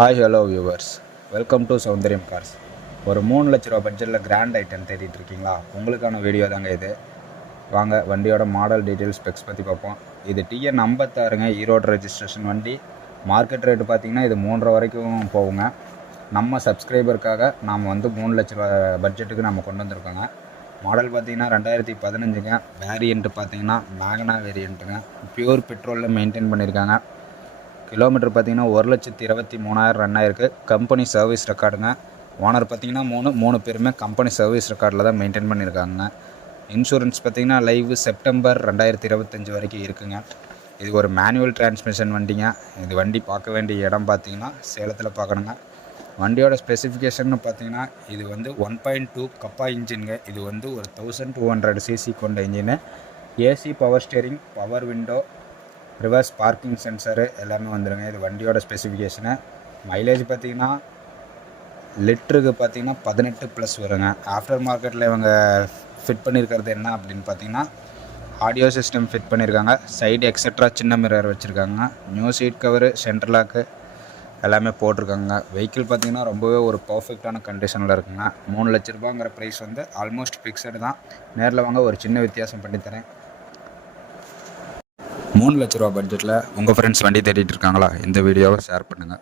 Hi hello viewers, welcome to Soundaryam cars. ஒரு 3 லட்ச ரூபா பட்ஜெட்டில் கிராண்ட் ஐட்டம் தேடிட்டு இருக்கீங்களா? உங்களுக்கான வீடியோ தாங்க இது. வாங்க வண்டியோட மாடல் டீட்டெயில்ஸ் ஸ்பெக்ஸ் பற்றி பார்ப்போம். இது டிஎன் 56ங்க, ஈரோடு ரெஜிஸ்ட்ரேஷன் வண்டி. மார்க்கெட் ரேட்டு பார்த்திங்கன்னா இது 3.5 வரைக்கும் போகுங்க. நம்ம சப்ஸ்கிரைபருக்காக நாம் 3 லட்ச ரூபா பட்ஜெட்டுக்கு நம்ம கொண்டு வந்திருக்கோங்க. மாடல் பார்த்திங்கன்னா 2015ங்க. வேரியண்ட்டு பார்த்திங்கன்னா மேக்னா வேரியண்ட்டுங்க. பியூர் பெட்ரோலில் மெயின்டைன் பண்ணியிருக்காங்க. கிலோமீட்டர் பார்த்திங்கன்னா 1,23,000 ரன் ஆயிருக்கு. Company service ரெக்கார்டுங்க. ஓனர் பார்த்திங்கன்னா மூணு பேருமே கம்பெனி சர்வீஸ் ரெக்கார்டில் தான் மெயின்டைன் பண்ணியிருக்காங்க. இன்சூரன்ஸ் பார்த்திங்கன்னா லைவ் செப்டம்பர் 2025 வரைக்கும் இருக்குங்க. இது ஒரு மேனுவல் டிரான்ஸ்மிஷன் வண்டிங்க. இது வண்டி பார்க்க வேண்டிய இடம் பார்த்திங்கன்னா சேலத்தில் பார்க்கணுங்க. வண்டியோட ஸ்பெசிஃபிகேஷன் பார்த்திங்கன்னா இது 1.2 கப்பா இன்ஜினுங்க. இது ஒரு 1200 சிசி கொண்ட engine. AC, power steering, power window, reverse parking sensor எல்லாமே வந்துடுங்க. இது வண்டியோட ஸ்பெசிஃபிகேஷனு. மைலேஜ் பார்த்திங்கன்னா லிட்டருக்கு பார்த்திங்கன்னா 18+ வருங்க. ஆஃப்டர் மார்க்கெட்டில் இவங்க ஃபிட் பண்ணியிருக்கிறது என்ன அப்படின்னு பார்த்திங்கன்னா ஆடியோ சிஸ்டம் ஃபிட் பண்ணியிருக்காங்க. சைடு எக்ஸட்ரா சின்ன மிரர் வச்சுருக்காங்க. New seat cover, centre lock எல்லாமே போட்டிருக்காங்க. வெஹிக்கிள் பார்த்திங்கன்னா ரொம்பவே ஒரு பர்ஃபெக்டான கண்டிஷனில் இருக்குங்க. 3 லட்ச ரூபாங்கிற ப்ரைஸ் ஆல்மோஸ்ட் ஃபிக்ஸடு தான். நேரில் வாங்க, ஒரு சின்ன வித்தியாசம் பண்ணித்தரேன். 3 லட்ச ரூபா பட்ஜெட்டில் உங்கள் ஃப்ரெண்ட்ஸ் வண்டி தேடிட்டு இருக்காங்களா? இந்த வீடியோவை ஷேர் பண்ணுங்கள்.